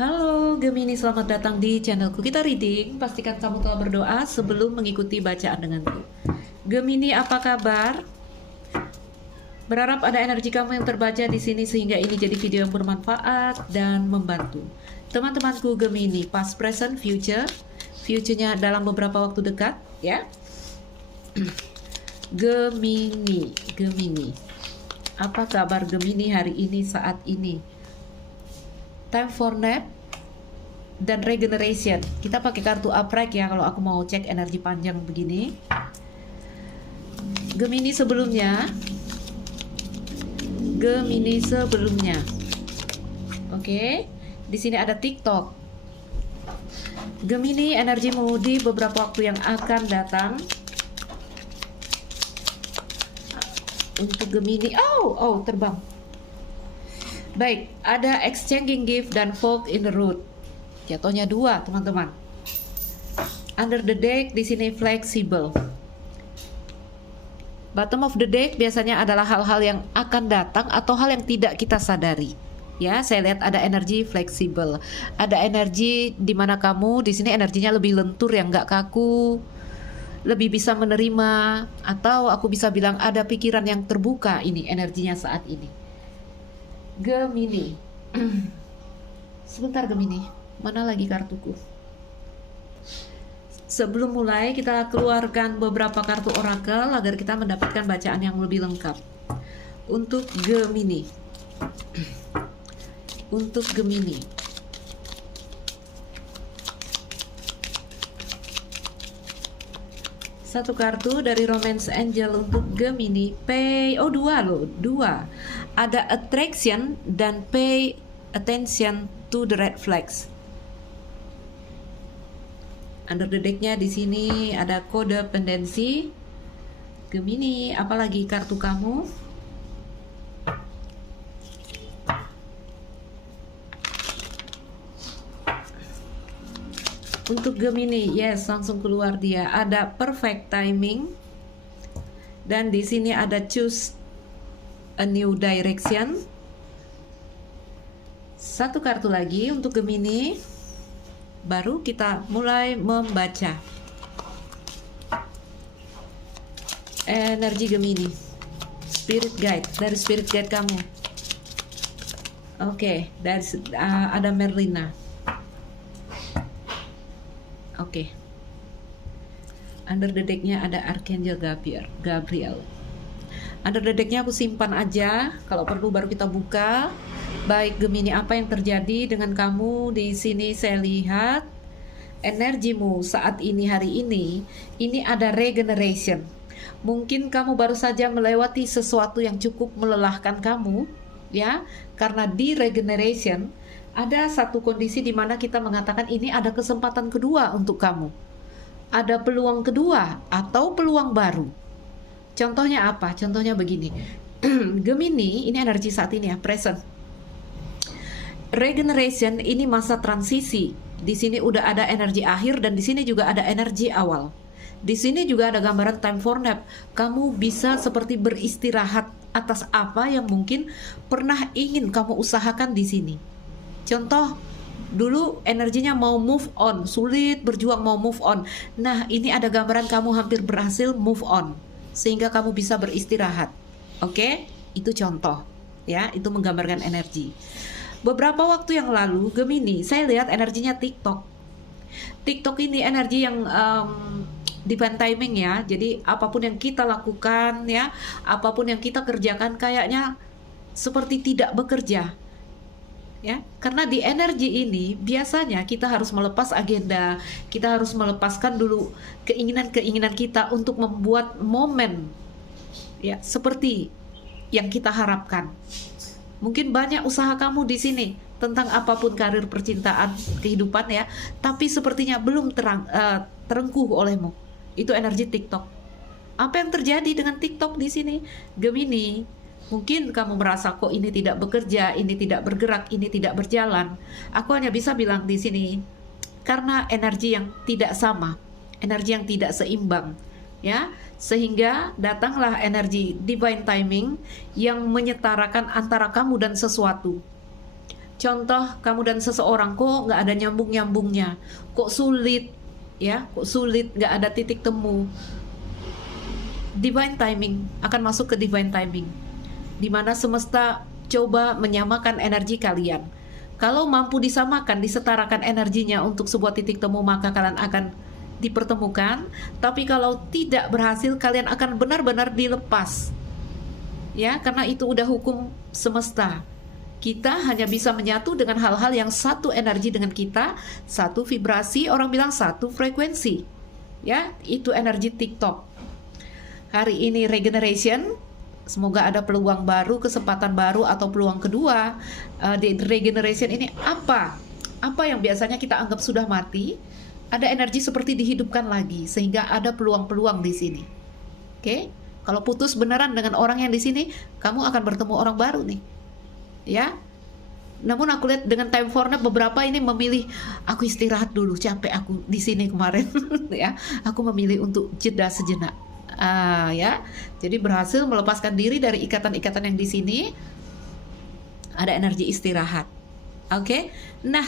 Halo Gemini, selamat datang di channelku Kita Reading. Pastikan kamu telah berdoa sebelum mengikuti bacaan denganku. Gemini, apa kabar? Berharap ada energi kamu yang terbaca di sini sehingga ini jadi video yang bermanfaat dan membantu. Teman-temanku Gemini, past, present, future. Future-nya dalam beberapa waktu dekat, ya. Gemini. Apa kabar Gemini hari ini, saat ini? Time for nap dan regeneration. Kita pakai kartu upright ya kalau aku mau cek energi panjang begini. Gemini sebelumnya. Oke. Di sini ada TikTok. Gemini, energimu di beberapa waktu yang akan datang. Untuk Gemini, terbang. Baik, ada exchanging gift dan fork in the road. Jatuhnya 2, teman-teman. Under the deck di sini flexible. Bottom of the deck biasanya adalah hal-hal yang akan datang atau hal yang tidak kita sadari. Ya, saya lihat ada energi fleksibel. Ada energi di mana kamu di sini energinya lebih lentur, yang nggak kaku, lebih bisa menerima, atau aku bisa bilang ada pikiran yang terbuka. Ini energinya saat ini. Gemini. Sebentar Gemini, mana lagi kartuku? Sebelum mulai kita keluarkan beberapa kartu orakel agar kita mendapatkan bacaan yang lebih lengkap. Untuk Gemini. Satu kartu dari Romance Angel untuk Gemini. Dua. Ada attraction dan pay attention to the red flags. Under the deck-nya di sini ada kode pendensi. Gemini, apalagi kartu kamu? Untuk Gemini, yes, langsung keluar dia. Ada perfect timing. Dan di sini ada choose a new direction. Satu kartu lagi untuk Gemini. Baru kita mulai membaca. Energi Gemini. Spirit guide, dari spirit guide kamu. Oke, dari ada Merlina. Oke. Under the deck-nya ada Archangel Gabriel. Under the deck-nya aku simpan aja. Kalau perlu baru kita buka. Baik Gemini, apa yang terjadi dengan kamu di sini? Saya lihat energimu saat ini, hari ini ada regeneration. Mungkin kamu baru saja melewati sesuatu yang cukup melelahkan kamu, ya. Karena di regeneration ada satu kondisi di mana kita mengatakan ini ada kesempatan kedua untuk kamu. Ada peluang kedua atau peluang baru. Contohnya apa? Contohnya begini. Gemini, ini energi saat ini ya, present. Regeneration ini masa transisi. Di sini udah ada energi akhir dan di sini juga ada energi awal. Di sini juga ada gambaran time for nap. Kamu bisa seperti beristirahat atas apa yang mungkin pernah ingin kamu usahakan di sini. Contoh, dulu energinya mau move on, sulit berjuang mau move on. Nah, ini ada gambaran kamu hampir berhasil move on, sehingga kamu bisa beristirahat. Oke? Itu contoh. Ya, itu menggambarkan energi. Beberapa waktu yang lalu, Gemini, saya lihat energinya TikTok. TikTok ini energi yang divine timing ya. Jadi apapun yang kita lakukan ya, apapun yang kita kerjakan kayaknya seperti tidak bekerja. Ya, karena di energi ini biasanya kita harus melepas agenda, kita harus melepaskan dulu keinginan-keinginan kita untuk membuat momen ya seperti yang kita harapkan. Mungkin banyak usaha kamu di sini tentang apapun, karir, percintaan, kehidupan ya, tapi sepertinya belum terengkuh olehmu. Itu energi TikTok. Apa yang terjadi dengan TikTok di sini, Gemini? Mungkin kamu merasa kok ini tidak bekerja, ini tidak bergerak, ini tidak berjalan. Aku hanya bisa bilang di sini karena energi yang tidak sama, energi yang tidak seimbang, ya. Sehingga datanglah energi divine timing yang menyetarakan antara kamu dan sesuatu. Contoh, kamu dan seseorang kok nggak ada nyambung-nyambungnya, kok sulit, ya, kok sulit, nggak ada titik temu. Divine timing akan masuk ke divine timing, di mana semesta coba menyamakan energi kalian. Kalau mampu disamakan, disetarakan energinya untuk sebuah titik temu, maka kalian akan dipertemukan. Tapi kalau tidak berhasil, kalian akan benar-benar dilepas. Ya, karena itu udah hukum semesta. Kita hanya bisa menyatu dengan hal-hal yang satu energi dengan kita, satu vibrasi, orang bilang satu frekuensi. Ya, itu energi TikTok. Hari ini regeneration, semoga ada peluang baru, kesempatan baru atau peluang kedua. Di regeneration ini apa yang biasanya kita anggap sudah mati, ada energi seperti dihidupkan lagi, sehingga ada peluang-peluang di sini. Oke, kalau putus beneran dengan orang yang di sini, kamu akan bertemu orang baru nih, ya. Namun aku lihat dengan time for nap beberapa ini memilih, aku istirahat dulu, capek aku di sini kemarin, ya. Aku memilih untuk jeda sejenak. Ya, jadi berhasil melepaskan diri dari ikatan-ikatan yang di sini. Ada energi istirahat. Oke. Nah,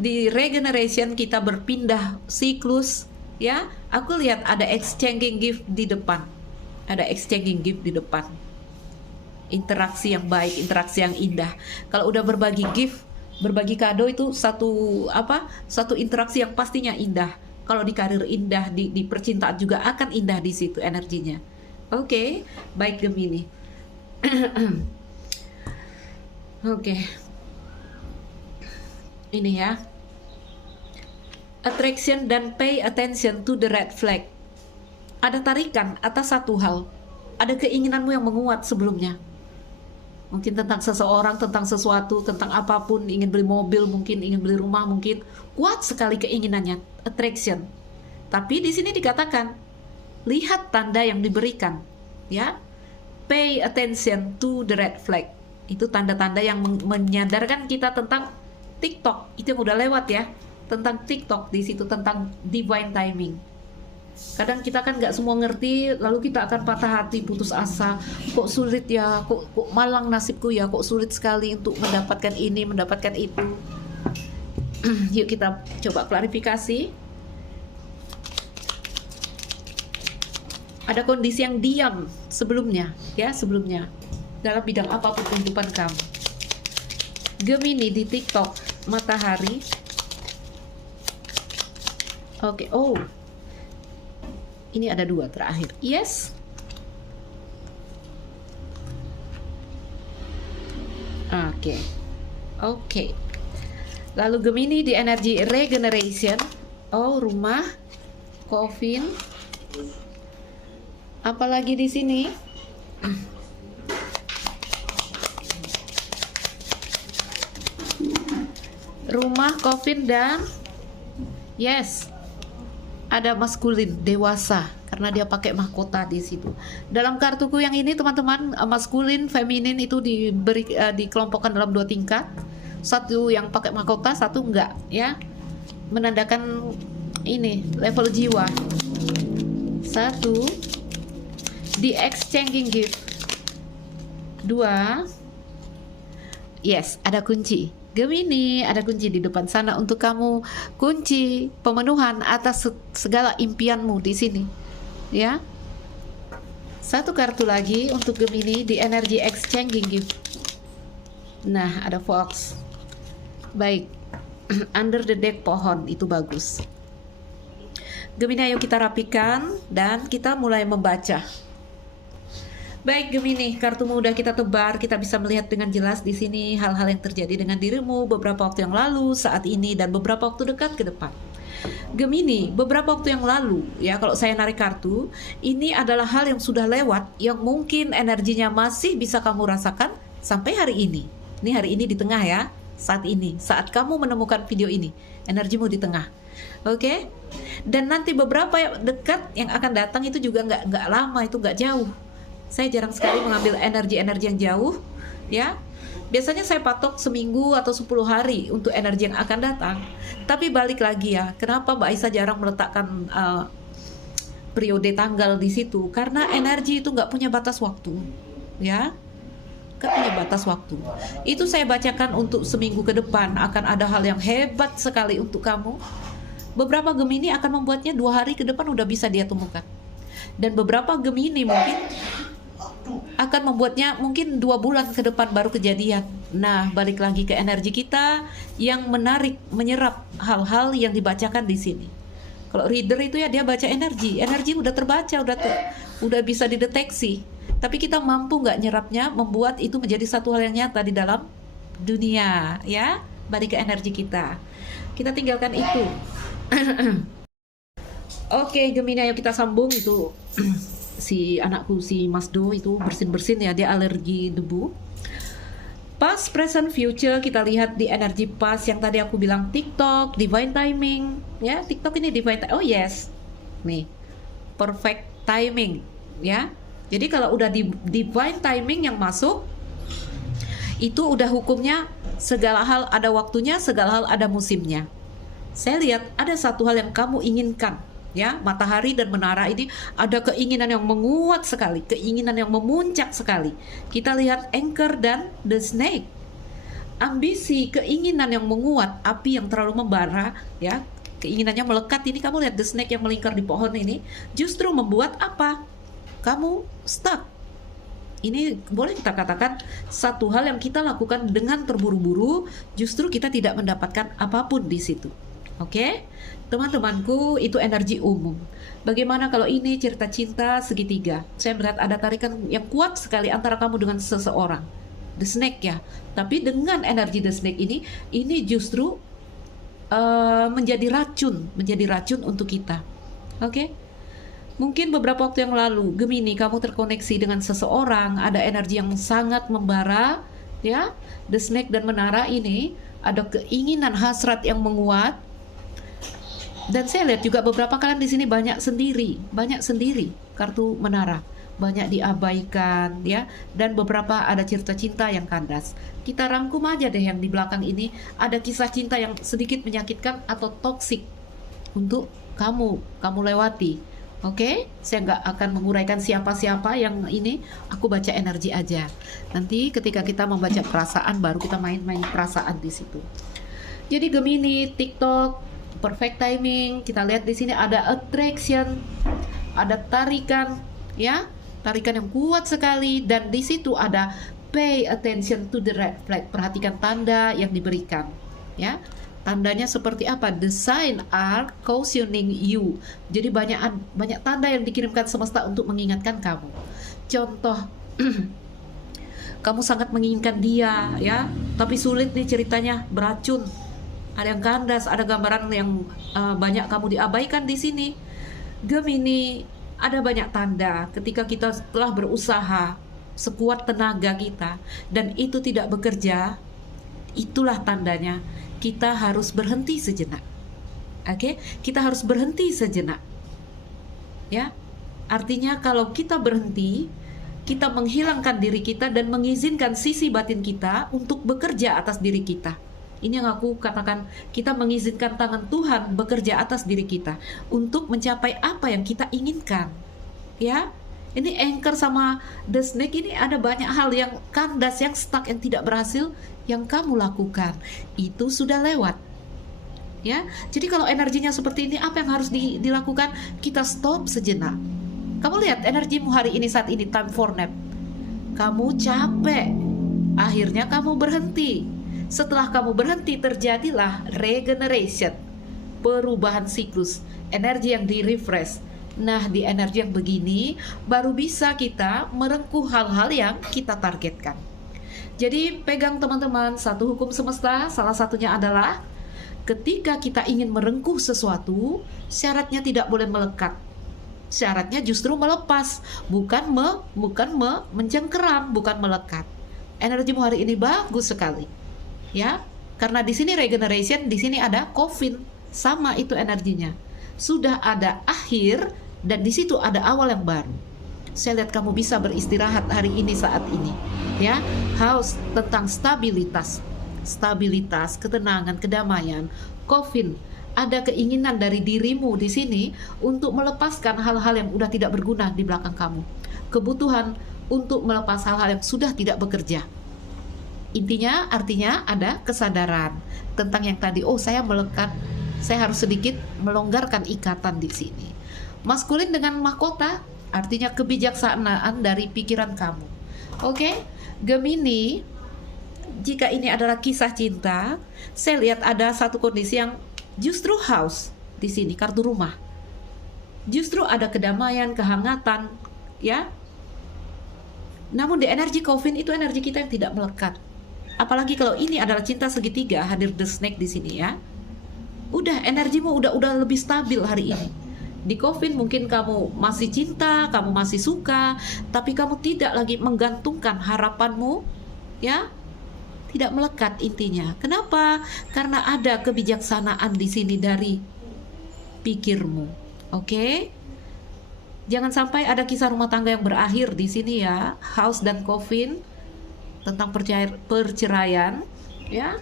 di regeneration kita berpindah siklus, ya. Aku lihat ada exchanging gift di depan. Ada exchanging gift di depan. Interaksi yang baik, interaksi yang indah. Kalau udah berbagi gift, berbagi kado itu satu interaksi yang pastinya indah. Kalau di karir indah, di percintaan juga akan indah di situ energinya. Oke, baik Gemini. Oke. Ini ya. Attraction dan pay attention to the red flag. Ada tarikan atas satu hal. Ada keinginanmu yang menguat sebelumnya. Mungkin tentang seseorang, tentang sesuatu, tentang apapun, ingin beli mobil, mungkin ingin beli rumah, mungkin kuat sekali keinginannya, attraction. Tapi di sini dikatakan, lihat tanda yang diberikan, ya. Pay attention to the red flag. Itu tanda-tanda yang menyadarkan kita tentang TikTok. Itu yang udah lewat ya, tentang TikTok di situ, tentang divine timing. Kadang kita kan nggak semua ngerti, lalu kita akan patah hati, putus asa. Kok sulit ya, kok malang nasibku ya, kok sulit sekali untuk mendapatkan ini, mendapatkan itu. Yuk kita coba klarifikasi. Ada kondisi yang diam sebelumnya, ya sebelumnya, dalam bidang apapun kehidupan kamu. Gemini di TikTok, matahari. Oke, oh. Ini ada dua terakhir. Yes. Oke. Lalu Gemini di energi regeneration. Oh, rumah, coffin. Apalagi di sini? Rumah, coffin, dan yes. Ada maskulin, dewasa, karena dia pakai mahkota di situ. Dalam kartuku yang ini teman-teman, maskulin, feminin itu dikelompokkan dalam dua tingkat. Satu yang pakai mahkota, satu enggak, ya. Menandakan ini level jiwa. Satu, di exchanging gift. Dua, yes, ada kunci. Gemini, ada kunci di depan sana untuk kamu, kunci pemenuhan atas segala impianmu di sini, ya. Satu kartu lagi untuk Gemini di energi exchanging gift. Nah, ada Fox. Baik, under the deck pohon itu bagus. Gemini, ayo kita rapikan dan kita mulai membaca. Baik Gemini, kartumu udah kita tebar, kita bisa melihat dengan jelas di sini hal-hal yang terjadi dengan dirimu beberapa waktu yang lalu, saat ini, dan beberapa waktu dekat ke depan. Gemini, beberapa waktu yang lalu, ya kalau saya narik kartu, ini adalah hal yang sudah lewat, yang mungkin energinya masih bisa kamu rasakan sampai hari ini. Ini hari ini di tengah ya, saat ini, saat kamu menemukan video ini, energimu di tengah. Oke? Dan nanti beberapa yang dekat yang akan datang itu juga nggak lama, itu nggak jauh. Saya jarang sekali mengambil energi-energi yang jauh, ya. Biasanya saya patok seminggu atau 10 hari untuk energi yang akan datang. Tapi balik lagi ya, kenapa Mbak Aisyah jarang meletakkan periode tanggal di situ? Karena energi itu nggak punya batas waktu, ya. Gak punya batas waktu. Itu saya bacakan untuk seminggu ke depan. Akan ada hal yang hebat sekali untuk kamu. Beberapa Gemini akan membuatnya 2 hari ke depan udah bisa dia temukan. Dan beberapa Gemini mungkin akan membuatnya mungkin 2 bulan ke depan baru kejadian. Nah, balik lagi ke energi kita yang menarik, menyerap hal-hal yang dibacakan di sini. Kalau reader itu ya dia baca energi udah terbaca, udah bisa dideteksi. Tapi kita mampu nggak nyerapnya, membuat itu menjadi satu hal yang nyata di dalam dunia, ya. Balik ke energi kita. Kita tinggalkan itu. Oke, Gemini, ayo kita sambung itu. Si anakku, si Mas Do itu bersin-bersin ya, dia alergi debu. Past, present, future, kita lihat di energi past yang tadi aku bilang TikTok, divine timing, ya. TikTok ini divine timing. Oh yes, nih, perfect timing, ya. Jadi kalau udah di divine timing yang masuk, itu udah hukumnya segala hal ada waktunya, segala hal ada musimnya. Saya lihat ada satu hal yang kamu inginkan, ya. Matahari dan menara ini ada keinginan yang menguat sekali, keinginan yang memuncak sekali. Kita lihat anchor dan the snake. Ambisi, keinginan yang menguat, api yang terlalu membara, ya. Keinginannya melekat ini, kamu lihat the snake yang melingkar di pohon ini justru membuat apa? Kamu stuck. Ini boleh kita katakan satu hal yang kita lakukan dengan terburu-buru, justru kita tidak mendapatkan apapun di situ. Oke, teman-temanku, itu energi umum. Bagaimana kalau ini cerita cinta segitiga? Saya melihat ada tarikan yang kuat sekali antara kamu dengan seseorang, the snake ya. Tapi dengan energi the snake ini justru menjadi racun untuk kita. Oke. Mungkin beberapa waktu yang lalu, Gemini, kamu terkoneksi dengan seseorang, ada energi yang sangat membara, ya. The snake dan menara ini ada keinginan hasrat yang menguat. Dan saya lihat juga beberapa kalian di sini banyak sendiri kartu menara, banyak diabaikan, ya. Dan beberapa ada cerita cinta yang kandas. Kita rangkum aja deh yang di belakang ini, ada kisah cinta yang sedikit menyakitkan atau toksik untuk kamu lewati. Oke, saya nggak akan menguraikan siapa-siapa yang ini, aku baca energi aja. Nanti ketika kita membaca perasaan, baru kita main-main perasaan di situ. Jadi Gemini, TikTok, perfect timing. Kita lihat di sini ada attraction, ada tarikan, ya, tarikan yang kuat sekali. Dan di situ ada pay attention to the red flag. Perhatikan tanda yang diberikan, ya. Tandanya seperti apa? The sign are cautioning you. Jadi banyak tanda yang dikirimkan semesta untuk mengingatkan kamu. Contoh, kamu sangat menginginkan dia, ya, tapi sulit nih ceritanya, beracun. Ada yang kandas, ada gambaran yang banyak kamu diabaikan di sini. Gemini, ada banyak tanda ketika kita telah berusaha sekuat tenaga kita dan itu tidak bekerja. Itulah tandanya. Kita harus berhenti sejenak. Oke, kita harus berhenti sejenak. Ya. Artinya kalau kita berhenti, kita menghilangkan diri kita dan mengizinkan sisi batin kita untuk bekerja atas diri kita. Ini yang aku katakan, kita mengizinkan tangan Tuhan bekerja atas diri kita untuk mencapai apa yang kita inginkan. Ya. Ini anchor sama the snake ini ada banyak hal yang kandas, yang stuck, yang tidak berhasil yang kamu lakukan. Itu sudah lewat. Ya. Jadi kalau energinya seperti ini, apa yang harus dilakukan? Kita stop sejenak. Kamu lihat energimu hari ini, saat ini, time for nap. Kamu capek. Akhirnya kamu berhenti. Setelah kamu berhenti, terjadilah regeneration. Perubahan siklus. Energi yang di-refresh. Nah, di energi yang begini baru bisa kita merengkuh hal-hal yang kita targetkan. Jadi pegang teman-teman, satu hukum semesta, salah satunya adalah ketika kita ingin merengkuh sesuatu, syaratnya tidak boleh melekat. Syaratnya justru melepas, bukan mencengkeram, bukan melekat. Energimu hari ini bagus sekali. Ya, karena di sini regeneration, di sini ada coffin, sama itu energinya. Sudah ada akhir dan di situ ada awal yang baru. Saya lihat kamu bisa beristirahat hari ini, saat ini, ya. House tentang stabilitas, ketenangan, kedamaian. Coffin, ada keinginan dari dirimu di sini untuk melepaskan hal-hal yang udah tidak berguna di belakang kamu. Kebutuhan untuk melepas hal-hal yang sudah tidak bekerja. Intinya, artinya ada kesadaran tentang yang tadi. Oh, saya melekat, saya harus sedikit melonggarkan ikatan di sini. Maskulin dengan mahkota, artinya kebijaksanaan dari pikiran kamu. Oke, Gemini, jika ini adalah kisah cinta, saya lihat ada satu kondisi yang justru house di sini, kartu rumah. Justru ada kedamaian, kehangatan, ya. Namun di energi coffin itu energi kita yang tidak melekat. Apalagi kalau ini adalah cinta segitiga, hadir the snake di sini ya. Udah energimu udah lebih stabil hari ini. Di coffin mungkin kamu masih cinta, kamu masih suka, tapi kamu tidak lagi menggantungkan harapanmu, ya. Tidak melekat intinya. Kenapa? Karena ada kebijaksanaan di sini dari pikirmu. Oke? Jangan sampai ada kisah rumah tangga yang berakhir di sini ya, house dan coffin tentang perceraian, ya.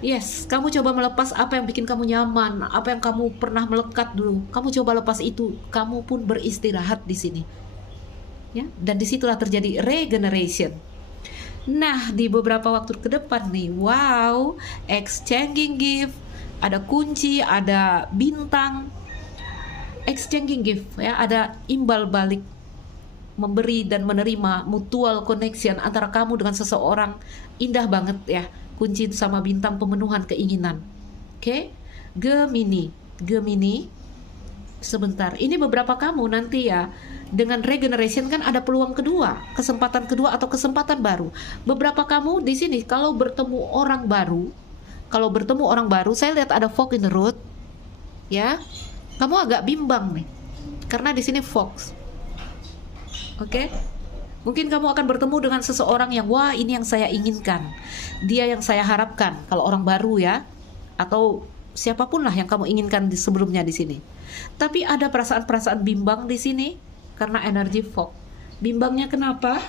Yes, kamu coba melepas apa yang bikin kamu nyaman, apa yang kamu pernah melekat dulu. Kamu coba lepas itu, kamu pun beristirahat di sini. Ya, dan disitulah terjadi regeneration. Nah, di beberapa waktu ke depan nih, wow, exchanging gift, ada kunci, ada bintang, exchanging gift, ya, ada imbal balik, memberi dan menerima, mutual connection antara kamu dengan seseorang, indah banget ya. Kunci sama bintang, pemenuhan keinginan. Oke, Gemini, sebentar, ini beberapa kamu nanti ya, dengan regeneration kan ada peluang kedua, kesempatan kedua atau kesempatan baru. Beberapa kamu di sini kalau bertemu orang baru, saya lihat ada fog in the road, ya, kamu agak bimbang nih, karena di sini fox. Oke, mungkin kamu akan bertemu dengan seseorang yang, wah, ini yang saya inginkan, dia yang saya harapkan. Kalau orang baru ya, atau siapapun lah yang kamu inginkan sebelumnya di sini. Tapi ada perasaan-perasaan bimbang di sini karena energi fog. Bimbangnya kenapa?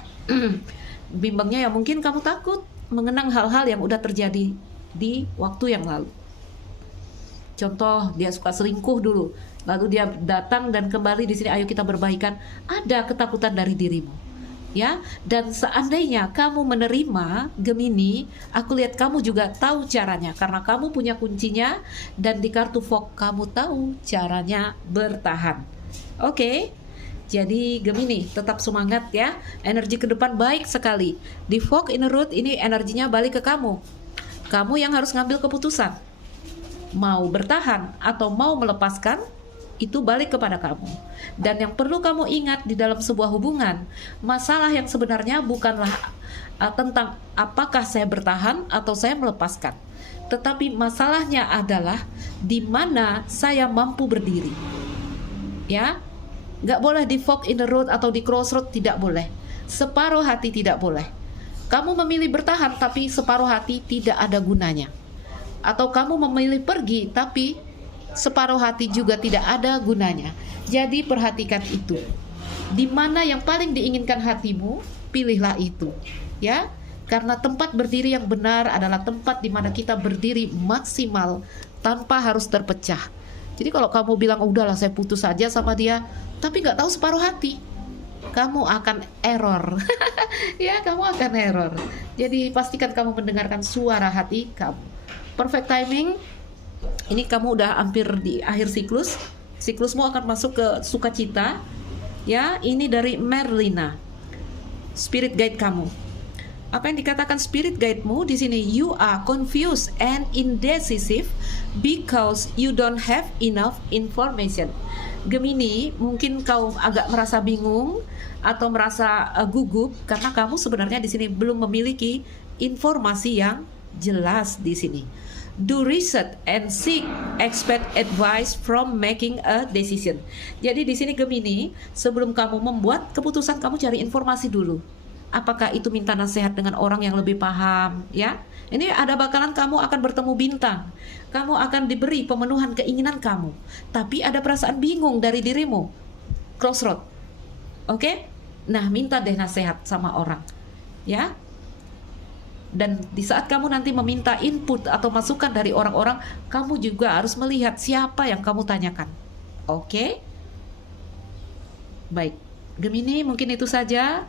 Bimbangnya ya mungkin kamu takut mengenang hal-hal yang udah terjadi di waktu yang lalu. Contoh, dia suka selingkuh dulu, lalu dia datang dan kembali di sini, ayo kita berbaikan. Ada ketakutan dari dirimu, ya. Dan seandainya kamu menerima Gemini, aku lihat kamu juga tahu caranya, karena kamu punya kuncinya, dan di kartu fog kamu tahu caranya bertahan. Oke, jadi Gemini tetap semangat ya. Energi ke depan baik sekali. Di fog in the road ini energinya balik ke kamu. Kamu yang harus ngambil keputusan. Mau bertahan atau mau melepaskan, itu balik kepada kamu. Dan yang perlu kamu ingat di dalam sebuah hubungan, masalah yang sebenarnya bukanlah tentang apakah saya bertahan atau saya melepaskan, tetapi masalahnya adalah di mana saya mampu berdiri. Ya, nggak boleh di fork in the road atau di crossroad, tidak boleh. Separuh hati tidak boleh. Kamu memilih bertahan tapi separuh hati tidak ada gunanya. Atau kamu memilih pergi tapi separuh hati juga tidak ada gunanya. Jadi perhatikan itu. Di mana yang paling diinginkan hatimu, pilihlah itu, ya. Karena tempat berdiri yang benar adalah tempat di mana kita berdiri maksimal tanpa harus terpecah. Jadi kalau kamu bilang udahlah saya putus saja sama dia, tapi nggak tahu separuh hati, kamu akan error. Ya, kamu akan error. Jadi pastikan kamu mendengarkan suara hati kamu. Perfect timing. Ini kamu udah hampir di akhir siklus. Siklusmu akan masuk ke sukacita. Ya, ini dari Merlina. Spirit guide kamu. Apa yang dikatakan spirit guide-mu di sini? You are confused and indecisive because you don't have enough information. Gemini, mungkin kau agak merasa bingung atau merasa gugup karena kamu sebenarnya di sini belum memiliki informasi yang jelas di sini. Do research and seek expert advice from making a decision. Jadi di sini Gemini, sebelum kamu membuat keputusan, kamu cari informasi dulu. Apakah itu minta nasihat dengan orang yang lebih paham, ya? Ini ada bakalan kamu akan bertemu bintang. Kamu akan diberi pemenuhan keinginan kamu. Tapi ada perasaan bingung dari dirimu. Crossroad. Oke? Nah, minta deh nasihat sama orang. Ya? Dan di saat kamu nanti meminta input atau masukan dari orang-orang, kamu juga harus melihat siapa yang kamu tanyakan. Oke? Baik. Gemini, mungkin itu saja.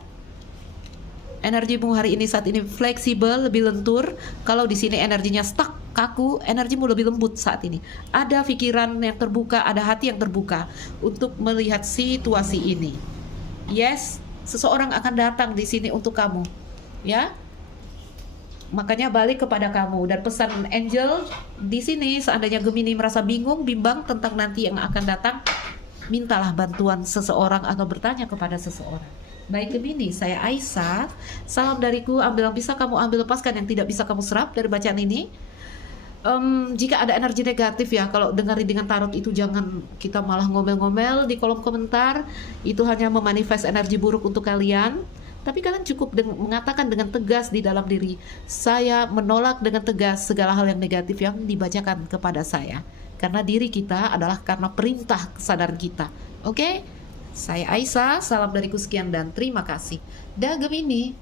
Energimu hari ini saat ini fleksibel, lebih lentur. Kalau di sini energinya stuck, kaku, energimu lebih lembut saat ini. Ada pikiran yang terbuka, ada hati yang terbuka untuk melihat situasi ini. Yes, seseorang akan datang di sini untuk kamu, ya. Makanya balik kepada kamu, dan pesan angel di sini, seandainya Gemini merasa bingung, bimbang tentang nanti yang akan datang, mintalah bantuan seseorang atau bertanya kepada seseorang. Baik Gemini, saya Aisyah. Salam dariku, ambil yang bisa kamu ambil, lepaskan yang tidak bisa kamu serap dari bacaan ini. Jika ada energi negatif ya, kalau dengar dengan tarot itu jangan kita malah ngomel-ngomel di kolom komentar. Itu hanya memanifest energi buruk untuk kalian. Tapi kalian cukup mengatakan dengan tegas di dalam diri, saya menolak dengan tegas segala hal yang negatif yang dibacakan kepada saya. Karena diri kita adalah karena perintah kesadaran kita. Oke? Saya Aisyah, salam dariku sekian dan terima kasih. Dah Gemini.